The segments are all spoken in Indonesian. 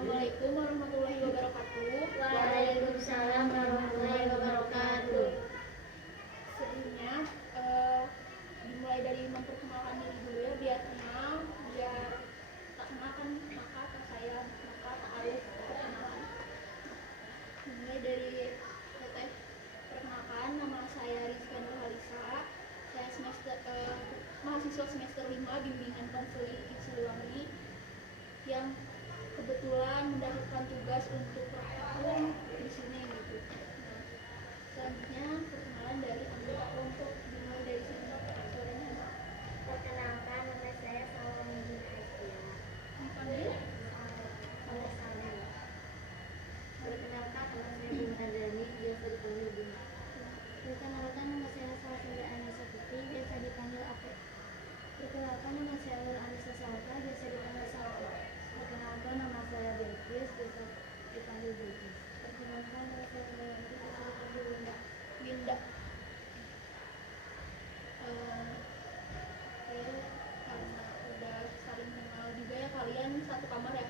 Assalamualaikum warahmatullahi wabarakatuh. Waalaikumsalam warahmatullahi wabarakatuh. Sebelumnya dimulai dari memperkenalkan diri dulu ya, biar kenal, biar tak kenal kan maka tak sayang, maka tak arif perkenalan. Dimulai dari teteh perkenalkan, nama saya Rizka Nurhalisa. Saya mahasiswa semester 5 bimbingan konseling Islamiyah yang kebetulan mendapatkan tugas untuk praktikum di sini gitu. Nah, selanjutnya perkenalan dari anggota kelompok, dimulai dari sini suaranya. Perkenalkan, nama saya Salomon Aisyah. Dipanggil Sama-sama. Perkenalkan, nama saya Bunda Dani, biasa dipanggil Bunda. Perkenalkan, nama saya Salsabila Anissa Putri, biasa dipanggil Ape. Perkenalkan, nama saya Nur Anissa Salka, biasa dipanggil Salka. Perkenalkan, nama saya Beatrice, biasa dipanggil Beatrice. Perkenalkan, nama saya Dayanti, biasa dipanggil Winda. Winda. Oke, karena udah saling kenal juga ya, kalian satu kamar ya.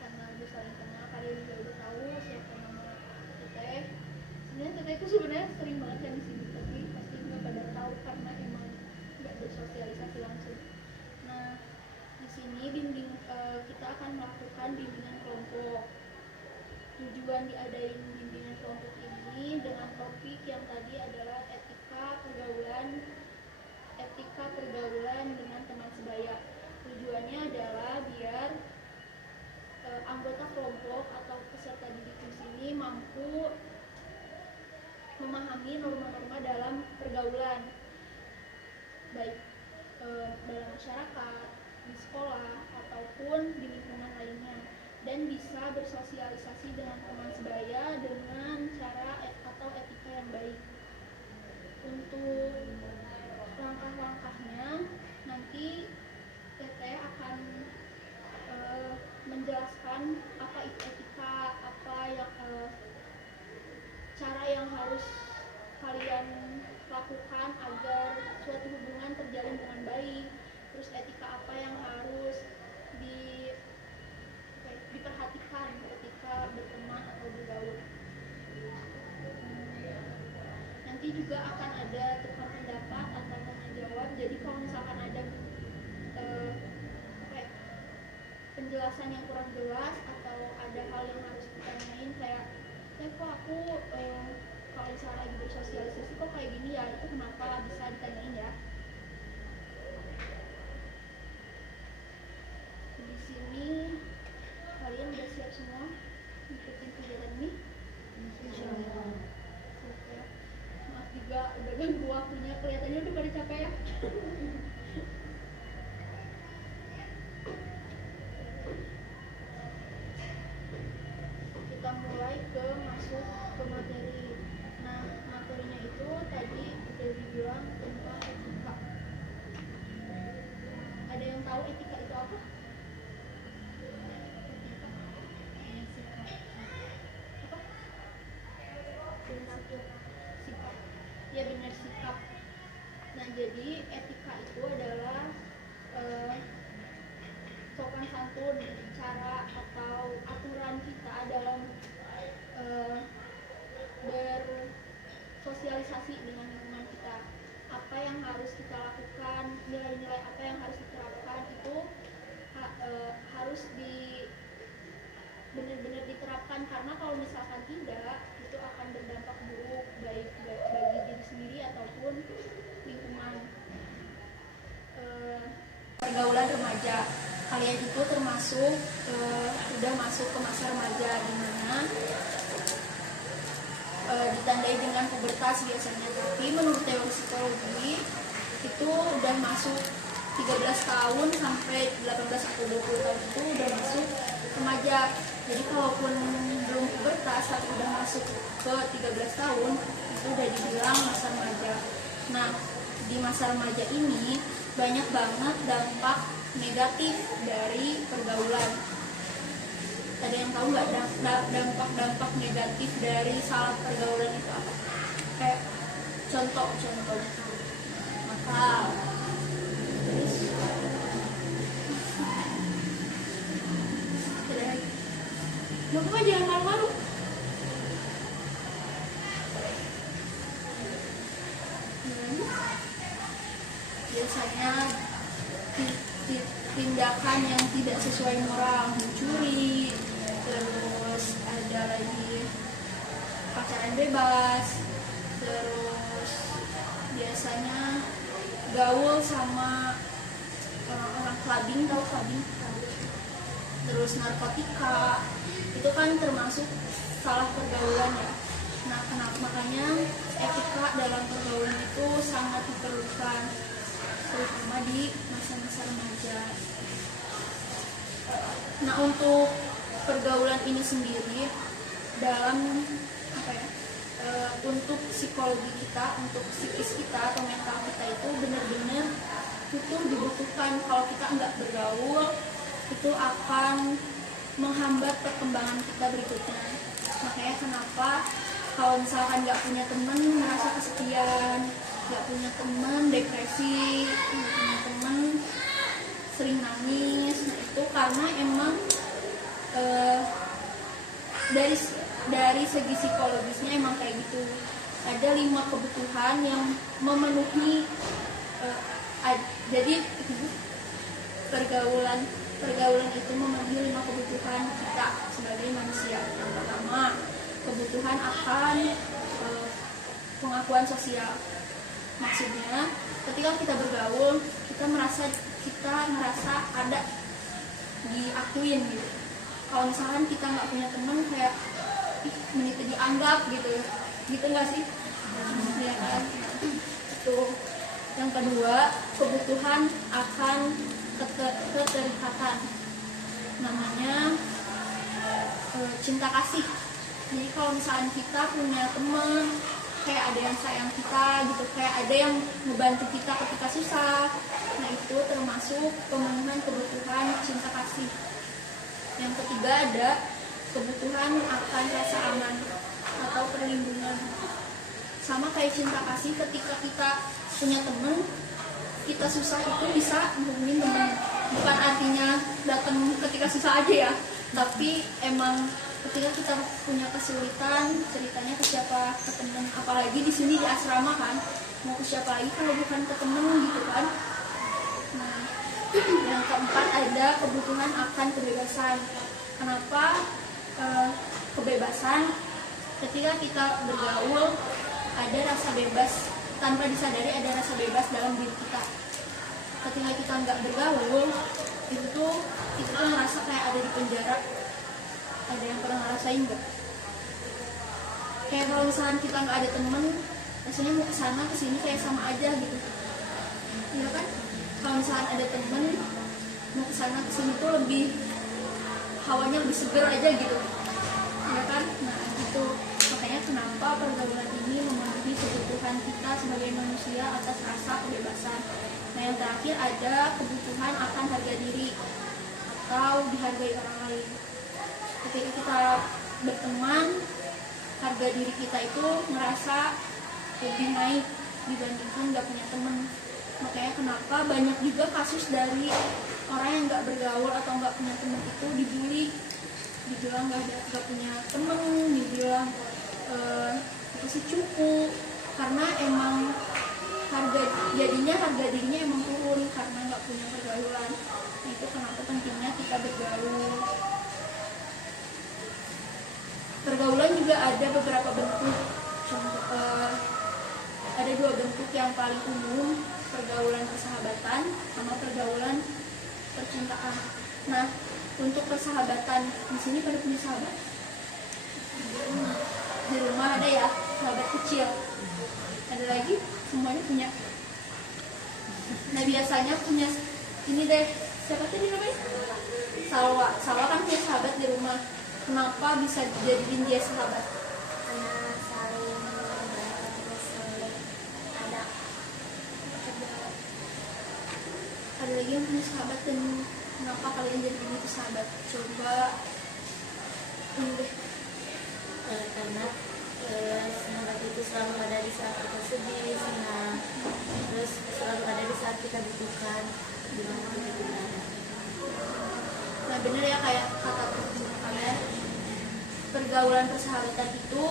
Karena udah saling kenal, kalian juga udah tahu siapa nama teteh. Sebenarnya teteh itu sebenarnya sering banget kan di sini, tapi pasti nggak pada tahu karena emang nggak bersosialisasi langsung. Nah, di sini kita akan melakukan bimbingan kelompok. Tujuan diadain bimbingan kelompok ini dengan topik yang tadi adalah etika pergaulan dengan teman sebaya. Tujuannya adalah biar anggota kelompok atau peserta didik di sini mampu memahami norma-norma dalam pergaulan, baik dalam masyarakat, di sekolah, ataupun di lingkungan lainnya, dan bisa bersosialisasi dengan teman sebaya dengan cara atau etika yang baik. Untuk langkah-langkahnya nanti Teteh akan menjelaskan apa itu etika, apa yang cara yang harus kalian lakukan agar suatu hubungan terjalin dengan baik, terus etika apa yang harus diperhatikan ketika berteman atau bergaul. Nanti juga akan ada tukar pendapat atau tanya jawab, jadi kalau misalkan ada penjelasan yang kurang jelas atau ada hal yang harus ditanyain kayak kok aku kalau misalnya lagi bersosialisasi kok kayak gini ya, itu kenapa, bisa ditanyain ya. Di sini kalian udah siap semua ikutin kegiatan ini? Insyaallah. Maaf juga udah ganggu waktunya, kelihatannya udah pada capek ya. Kita mulai masuk ke materi. Nah, materinya itu tadi udah dibilang tentang etika. Ada yang tahu etika itu apa? Sikap. Ya, benar, sikap. Nah, jadi etika itu adalah sopan santun, cara atau aturan kita dalam bersosialisasi dengan lingkungan kita. Apa yang harus kita lakukan, nilai-nilai apa yang harus diterapkan itu harus benar-benar diterapkan, karena kalau misalkan tidak, itu akan berdampak buruk baik bagi diri sendiri ataupun lingkungan. Pergaulan remaja, kalian itu termasuk sudah masuk ke masa remaja, di mana ditandai dengan pubertas biasanya, tapi menurut teori psikologi itu udah masuk 13 tahun sampai 18 atau 20 tahun itu udah masuk remaja. Jadi kalaupun belum pubertas tapi udah masuk ke 13 tahun itu udah dibilang masa remaja. Nah, di masa remaja ini banyak banget dampak negatif dari pergaulan. Ada yang tahu nggak dampak negatif dari salah pergaulan itu apa? Kayak contoh nakal, terus Gak apa-apa, jangan malu-malu. Biasanya tindakan yang tidak sesuai moral, mencuri, terus ada lagi pacaran bebas, terus biasanya gaul sama orang-orang clubbing, tahu clubbing? Terus narkotika, itu kan termasuk salah pergaulan ya. Nah, makanya etika dalam pergaulan itu sangat diperlukan, terutama di masa-masa remaja. Nah, untuk pergaulan ini sendiri dalam untuk psikologi kita, untuk psikis kita atau mental kita itu benar-benar itu dibutuhkan. Kalau kita nggak bergaul, itu akan menghambat perkembangan kita berikutnya. Makanya kenapa kalau misalkan nggak punya teman merasa kesepian, nggak punya teman depresi, nggak punya teman sering nangis, nah itu karena emang dari segi psikologisnya emang kayak gitu. Ada 5 kebutuhan yang memenuhi jadi pergaulan itu memenuhi 5 kebutuhan kita sebagai manusia. Yang pertama, kebutuhan akan pengakuan sosial. Maksudnya ketika kita bergaul, kita merasa ada diakuin gitu. Kalau misalkan kita nggak punya teman, kayak menit dianggap gitu nggak sih? Ya kan? Itu. Yang kedua, kebutuhan akan keterikatan, namanya cinta kasih. Jadi kalau misalnya kita punya teman, kayak ada yang sayang kita gitu, kayak ada yang membantu kita ketika susah, nah itu termasuk pemenuhan kebutuhan cinta kasih. Yang ketiga, ada kebutuhan akan rasa aman atau perlindungan. Sama kayak cinta kasih, ketika kita punya teman, kita susah itu bisa menghubungin teman. Bukan artinya datang ketika susah aja ya, tapi emang ketika kita punya kesulitan, ceritanya ke siapa? Ke teman. Apalagi di sini di asrama kan, mau ke siapa lagi kalau bukan ke teman gitu kan. Nah, yang keempat, ada kebutuhan akan kebebasan. Kenapa kebebasan? Ketika kita bergaul, ada rasa bebas, tanpa disadari ada rasa bebas dalam diri kita. Ketika kita nggak bergaul, itu tuh ngerasa kayak ada di penjara. Ada yang pernah ngerasain nggak? Kayak kalau misalnya kita nggak ada temen, rasanya mau kesana kesini kayak sama aja gitu. Iya kan? Kalau misalnya ada temen, mau kesana kesini tuh lebih hawanya lebih seger aja gitu. Iya kan? Nah itu makanya kenapa pergaulan ini memenuhi kebutuhan kita sebagai manusia atas rasa kebebasan. Nah yang terakhir, ada kebutuhan akan harga diri atau dihargai orang lain. Ketika kita berteman, harga diri kita itu merasa lebih naik dibandingkan nggak punya teman. Makanya kenapa banyak juga kasus dari orang yang nggak bergaul atau nggak punya teman itu dibully, dibilang nggak punya teman, dibilang itu sih cupu, karena emang harga dirinya emang turun karena nggak punya pergaulan. Nah, itu kenapa pentingnya kita bergaul. Pergaulan juga ada beberapa bentuk. Ada 2 bentuk yang paling umum, pergaulan persahabatan sama pergaulan percintaan. Nah, untuk persahabatan, di sini pada punya sahabat? Di rumah ada ya, sahabat kecil. Ada lagi, semuanya punya. Nah, biasanya punya ini deh, siapa tadi namanya? Salwa. Salwa kan punya sahabat di rumah. Kenapa bisa jadiin dia sahabat? Karena saling Ada lagi yang punya sahabat, dan kenapa kalian jadiin itu sahabat? Coba ini deh. karena sahabat itu selalu ada di saat kita sedih, senang, terus selalu ada di saat kita butuhkan, di mana kita tidak ada. Nah bener ya, kayak kata teman kalian, pergaulan persahabatan itu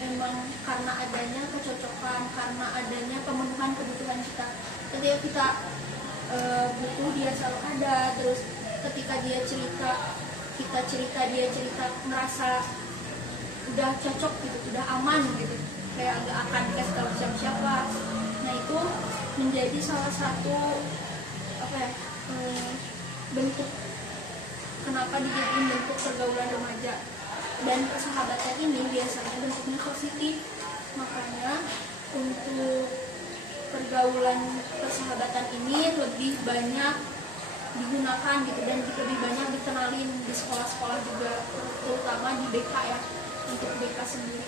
emang karena adanya kecocokan, karena adanya pemenuhan kebutuhan kita. Ketika kita butuh, dia selalu ada. Terus ketika dia cerita, kita cerita, dia cerita, merasa udah cocok gitu, udah aman gitu, kayak nggak akan dikasih tahu siapa-siapa. Nah itu menjadi salah satu bentuk kenapa dijadiin bentuk pergaulan remaja. Dan persahabatan ini biasanya bentuknya positif, makanya untuk pergaulan persahabatan ini lebih banyak digunakan gitu, dan lebih banyak dikenalin di sekolah-sekolah juga, terutama di BK ya, untuk BK sendiri.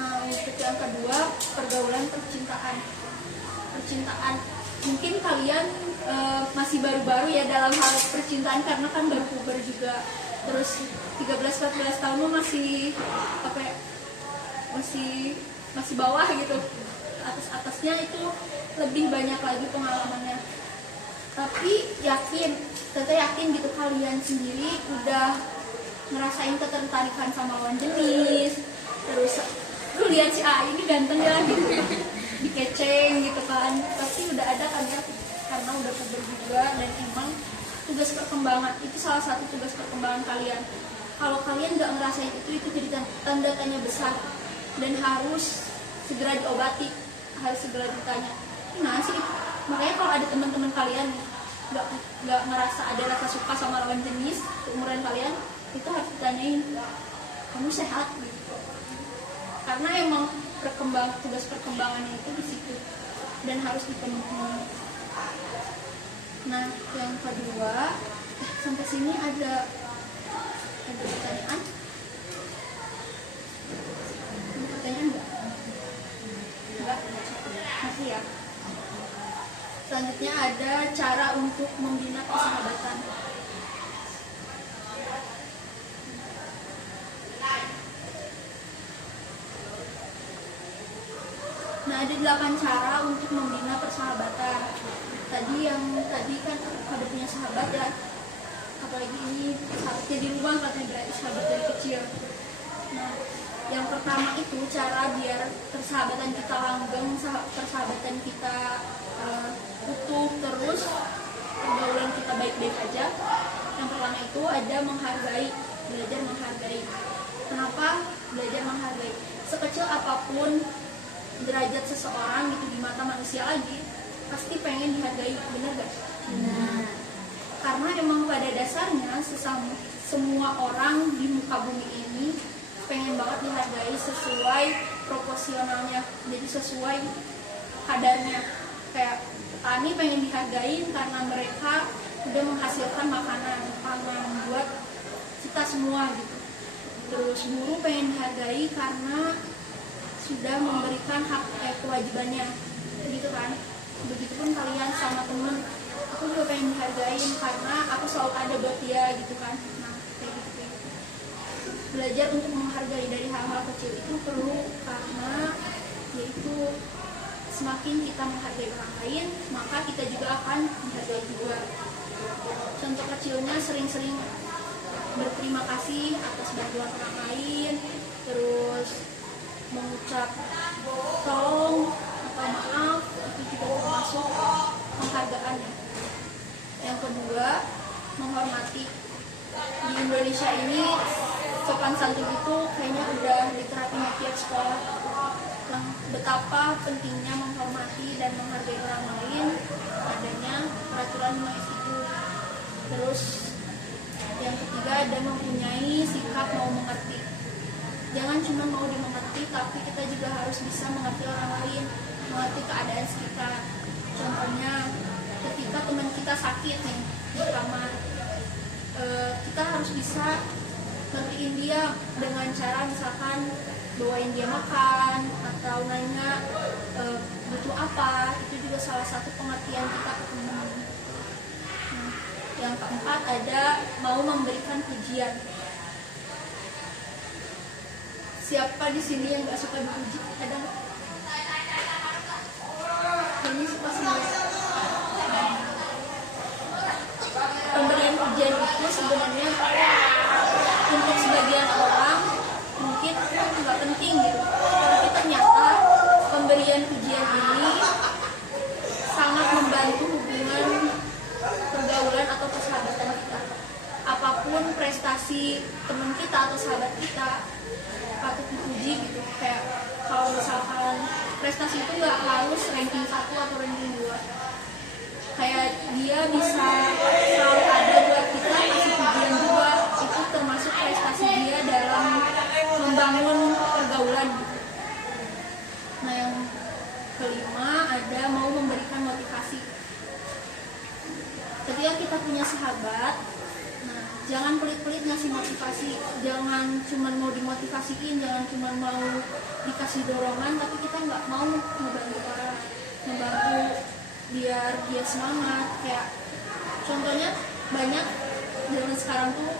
Nah, untuk yang kedua, pergaulan percintaan. Mungkin kalian masih baru-baru ya dalam hal percintaan, karena kan baru puber juga. Terus 13-14 tahun masih masih bawah gitu. Atas-atasnya itu lebih banyak lagi pengalamannya. Tapi Tete yakin gitu kalian sendiri udah ngerasain ketertarikan sama lawan jenis. Terus lu lihat si A ini ganteng ya gitu, dikeceng gitu kan. Tapi udah ada kan ya, karena udah puber juga, dan emang tugas perkembangan itu salah satu tugas perkembangan kalian. Kalau kalian nggak ngerasain itu jadi tanda tanya besar, dan harus segera diobati, harus segera ditanya. Nah sih, makanya kalau ada teman-teman kalian nggak ngerasa ada rasa suka sama lawan jenis umuran kalian, itu harus ditanyain, kamu sehat gitu. Karena emang tugas perkembangannya itu di situ, dan harus dipenuhi. Nah, yang kedua, sampai sini ada pertanyaan? Ada pertanyaan enggak? Enggak? Masih ya? Selanjutnya ada cara untuk membina persahabatan. Nah, ada 8 cara untuk membina persahabatan. Tadi kan ada punya sahabat ya, apalagi ini sahabatnya di rumah, katanya berarti sahabat dari kecil. Nah, yang pertama itu cara biar persahabatan kita langgeng, persahabatan kita utuh terus, pergaulan kita baik-baik aja. Yang pertama itu ada menghargai, belajar menghargai. Kenapa belajar menghargai? Sekecil apapun derajat seseorang gitu di mata manusia lagi, pasti pengen dihargai, bener gak? Nah, karena emang pada dasarnya semua orang di muka bumi ini pengen banget dihargai sesuai proporsionalnya, jadi sesuai kadarnya. Kayak petani pengen dihargai karena mereka udah menghasilkan makanan buat kita semua gitu. Terus guru pengen dihargai karena sudah memberikan hak kewajibannya gitu kan. Begitupun kalian sama temen, aku juga pengen dihargain karena aku selalu ada buat dia gitu kan. Nah kayak gitu. Belajar untuk menghargai dari hal-hal kecil itu perlu, karena yaitu semakin kita menghargai orang lain, maka kita juga akan dihargai juga. Contoh kecilnya sering-sering berterima kasih atas bantuan orang lain, terus mengucap tolong atau maaf, itu juga termasuk penghargaan. Yang kedua, menghormati. Di Indonesia ini sopan santun itu kayaknya udah diterapin di tiap sekolah, betapa pentingnya menghormati dan menghargai orang lain, adanya peraturan MAS itu. Terus yang ketiga ada mempunyai sikap mau mengerti. Jangan cuma mau dimengerti, tapi kita juga harus bisa mengerti orang lain, mengerti keadaan sekitar. Contohnya ketika teman kita sakit nih di kamar, kita harus bisa ngertiin dia dengan cara misalkan bawain dia makan atau nanya butuh apa. Itu juga salah satu pengertian kita ke teman. Yang keempat ada mau memberikan pujian. Siapa di sini yang nggak suka dipuji? Ada nggak? Ini suka semua. Pemberian pujian itu sebenarnya sebagian orang mungkin nggak penting gitu, tapi ternyata pemberian pujian ini sangat membantu hubungan pergaulan atau persahabatan kita. Apapun prestasi teman kita atau sahabat kita patut dipuji gitu. Kayak kalau misalkan prestasi itu nggak harus ranking 1 atau ranking 2, kayak dia bisa selalu ada buat kita, kasih pujian juga, itu termasuk prestasi dia dalam membangun pergaulan gitu. Nah yang kelima ada mau memberikan motivasi. Ketika kita punya sahabat, nah jangan pelit-pelit ngasih motivasi, jangan cuma mau dimotivasiin, jangan cuma mau dikasih dorongan, tapi kita nggak mau ngebantu orang, ngebantu biar dia semangat. Kayak contohnya banyak zaman sekarang tuh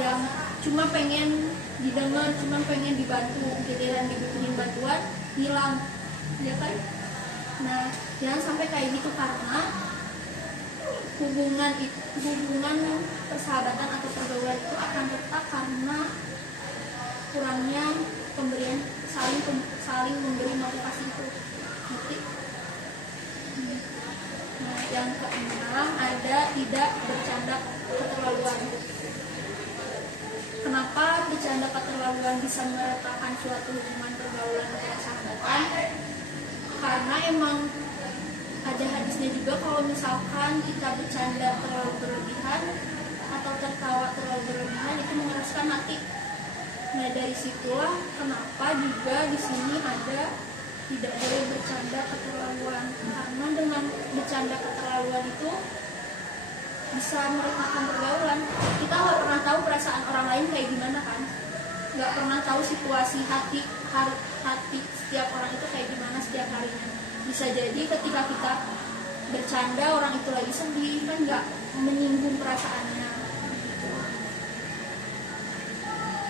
yang cuma pengen didengar, cuma pengen dibantu, giliran dibutuhin bantuan hilang, ya kan? Nah jangan sampai kayak gitu, karena hubungan persahabatan atau pergaulan itu akan retak karena kurangnya pemberian, saling memberi motivasi itu. Ngerti? Nah yang keenam ada tidak bercanda keterlaluan. Kenapa bercanda keterlaluan bisa meretakkan suatu hubungan pergaulan atau persahabatan? Karena emang ada hadisnya juga, kalau misalkan kita bercanda terlalu berlebihan atau tertawa terlalu berlebihan itu mengeraskan hati. Nah dari situlah kenapa juga di sini ada tidak boleh bercanda keterlaluan, karena dengan bercanda keterlaluan itu bisa meretakkan pergaulan. Kita nggak pernah tahu perasaan orang lain kayak gimana kan, nggak pernah tahu situasi hati setiap orang itu kayak gimana setiap harinya. Bisa jadi ketika kita bercanda orang itu lagi sedih, kan nggak menyinggung perasaannya.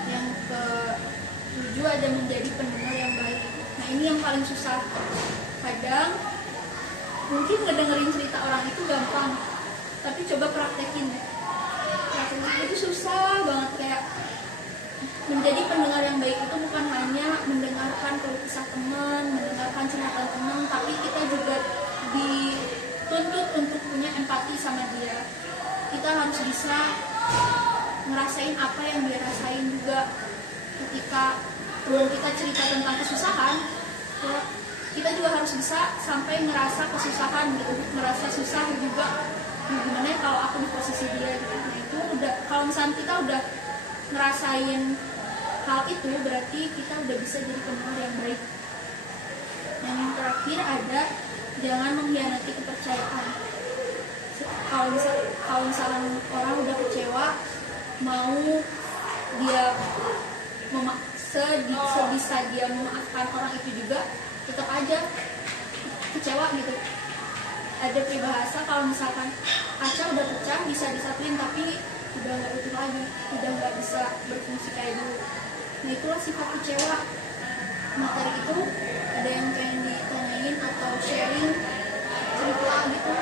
Yang ke-7 ada menjadi pendengar yang baik. Nah ini yang paling susah. Kadang mungkin ngedengerin cerita orang itu gampang, tapi coba praktekin itu susah banget. Kayak menjadi pendengar yang baik itu bukan hanya mendengarkan keluh kesah teman, mendengarkan cerita teman, tapi kita juga dituntut untuk punya empati sama dia. Kita harus bisa ngerasain apa yang dia rasain juga. Ketika teman kita cerita tentang kesusahan, kita juga harus bisa sampai ngerasa kesusahan gitu, ngerasa susah juga. Gimana ya kalau aku di posisi dia gitu. Nah itu udah, kalau misalnya kita udah ngerasain hal itu, berarti kita udah bisa jadi pendengar yang baik. Yang terakhir ada jangan mengkhianati kepercayaan. Kalau misalnya orang udah kecewa, mau dia sebisa dia memaafkan orang itu juga, tetap aja kecewa gitu. Ada peribahasa kalau misalkan kaca udah pecah bisa disatuin, tapi udah nggak utuh lagi, udah nggak bisa berfungsi kayak dulu. Nah itulah sifat kecewa. Materi itu ada yang pengen ditanyain atau sharing cerita gitu?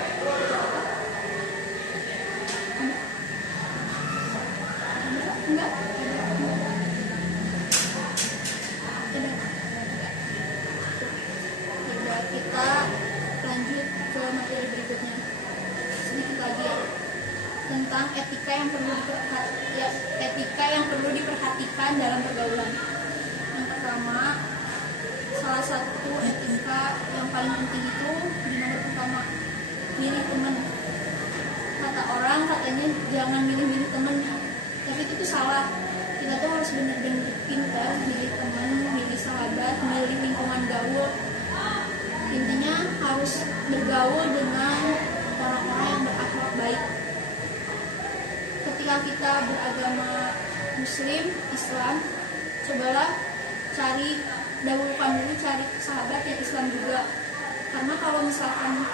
Enggak? Udah, kita lanjut ke materi berikutnya. Sedikit lagi ya, tentang etika yang perlu diperhatikan dalam pergaulan. Yang pertama, salah satu etika yang paling penting itu di nomor pertama, milih teman. Kata orang katanya jangan milih-milih teman, tapi itu tuh salah. Kita tuh harus benar-benar pintar milih teman, milih sahabat, milih lingkungan gaul. Intinya harus bergaul dengan orang-orang yang berakhlak baik. Ketika kita beragama Muslim, Islam, cobalah dahulukan dulu cari sahabat yang Islam juga. Karena kalau misalkan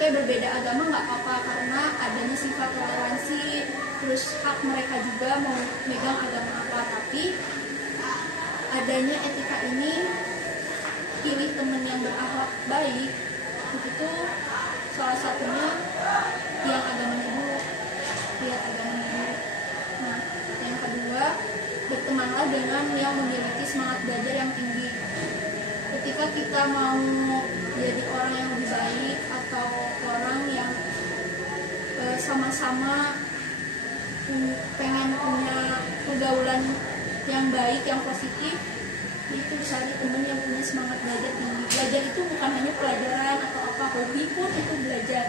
berbeda agama nggak apa-apa, karena adanya sifat toleransi, terus hak mereka juga mau megang agama apa. Tapi adanya etika ini, pilih teman yang berakhlak baik, itu salah satunya yang agamanya dulu, lihat agamanya dulu. Nah bertemanlah dengan yang memiliki semangat belajar yang tinggi. Ketika kita mau jadi orang yang lebih baik atau orang yang sama-sama pengen punya pergaulan yang baik, yang positif, itu cari teman yang punya semangat belajar tinggi. Belajar itu bukan hanya pelajaran atau apa, hobi pun itu belajar.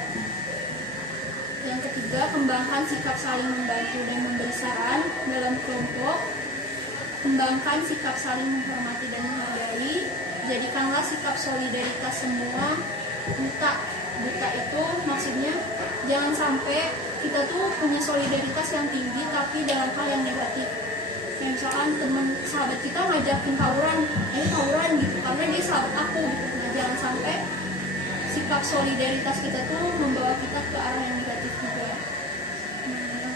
Yang ketiga, kembangkan sikap saling membantu dan memberi saran dalam kelompok. Kembangkan sikap saling menghormati dan menghargai. Jadikanlah sikap solidaritas semua buta. Buta itu maksudnya jangan sampai kita tuh punya solidaritas yang tinggi tapi dalam hal yang negatif. Kayak misalkan teman sahabat kita ngajakin tawuran gitu karena dia sahabat aku gitu. Nah, jangan sampai sikap solidaritas kita tuh membawa kita ke arah yang negatif juga. Nah,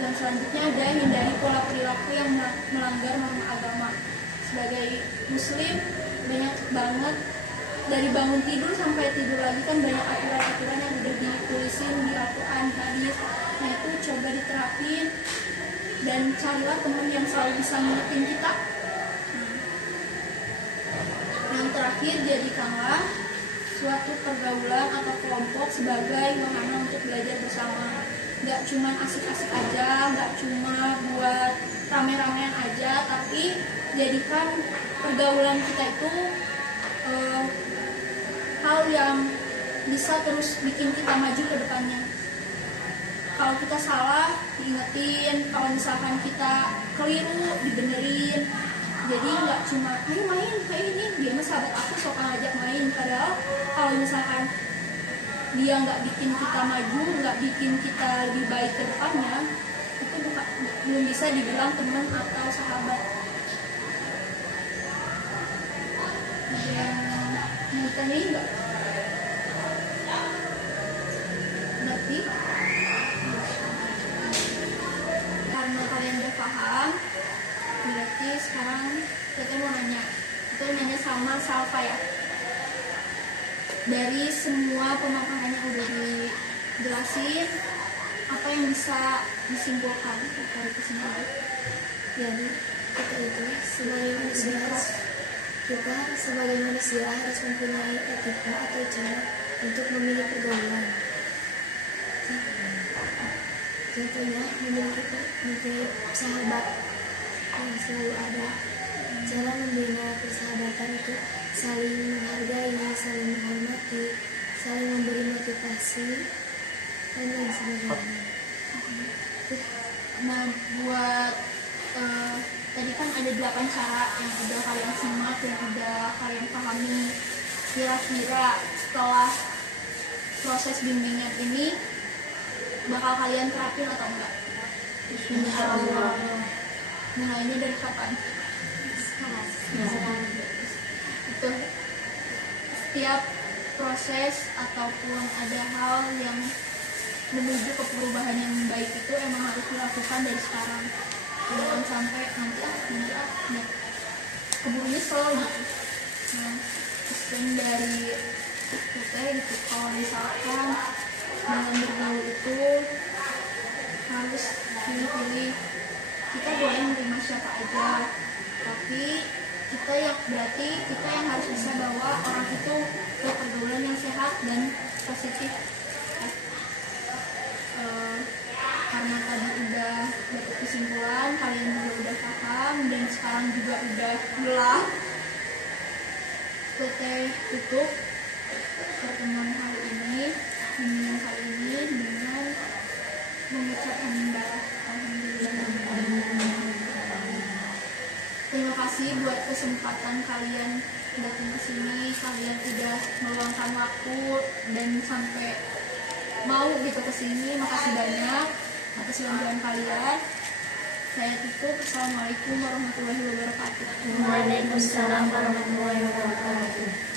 yang selanjutnya ada hindari pola perilaku yang melanggar norma agama. Sebagai muslim banyak banget dari bangun tidur sampai tidur lagi kan banyak aturan-aturan yang udah ditulisin di Al-Quran, hadis. Nah itu coba diterapin dan carilah teman yang selalu bisa mengerti kita. Yang terakhir, jadikanlah suatu pergaulan atau kelompok sebagai wahana untuk belajar bersama. Gak cuma asik-asik aja, gak cuma buat rame-ramean aja, tapi jadikan pergaulan kita itu hal yang bisa terus bikin kita maju ke depannya. Kalau kita salah, diingetin. Kalau misalkan kita keliru, dibenerin. Jadi nggak cuma, ayo main kayak ini, dia mah sahabat aku sok ngajak main. Padahal kalau misalkan dia nggak bikin kita maju, nggak bikin kita lebih baik ke depannya, itu belum bisa dibilang teman atau sahabat. Ada yang mau ditanyain nggak? Berarti karena kalian udah paham, berarti sekarang kita mau nanya. Kita nanya sama Salva ya. Dari semua pemaparan yang udah dijelasin, apa yang bisa disimpulkan dari kesimpulan? Jadi kita sebagai manusia harus mempunyai etika atau cara untuk memilih pergaulan. Contohnya memiliki sahabat yang selalu ada. Cara membina persahabatan itu saling menghargai, saling menghormati, saling memberi motivasi, dan lain sebagainya. Nah, buat tadi kan ada 8 cara yang udah kalian simak, yang udah kalian pahami. Kira-kira setelah proses bimbingan ini bakal kalian terapin atau enggak? Insyaallah. Mulainya dari kapan? Sekarang. Itu setiap proses ataupun ada hal yang menuju ke perubahan yang baik itu emang harus dilakukan dari sekarang. Jangan sampai nanti keburu nyesel gitu. Nah, pesan dari kita gitu, kalau misalkan dalam bergaul itu harus pilih-pilih. Kita boleh menerima siapa aja, tapi kita yang harus bisa bawa orang itu ke pergaulan yang sehat dan positif. Karena tadi udah dapat kesimpulan, kalian juga udah paham dan sekarang juga udah jelas. Kita tutup pertemuan hari ini dengan mengucap hamdalah. Terima kasih buat kesempatan kalian datang ke sini. Kalian udah meluangkan waktu dan sampai mau gitu ke sini. Makasih banyak atas bantuan kalian. Saya tutup. Assalamualaikum warahmatullahi wabarakatuh. Waalaikumsalam warahmatullahi wabarakatuh.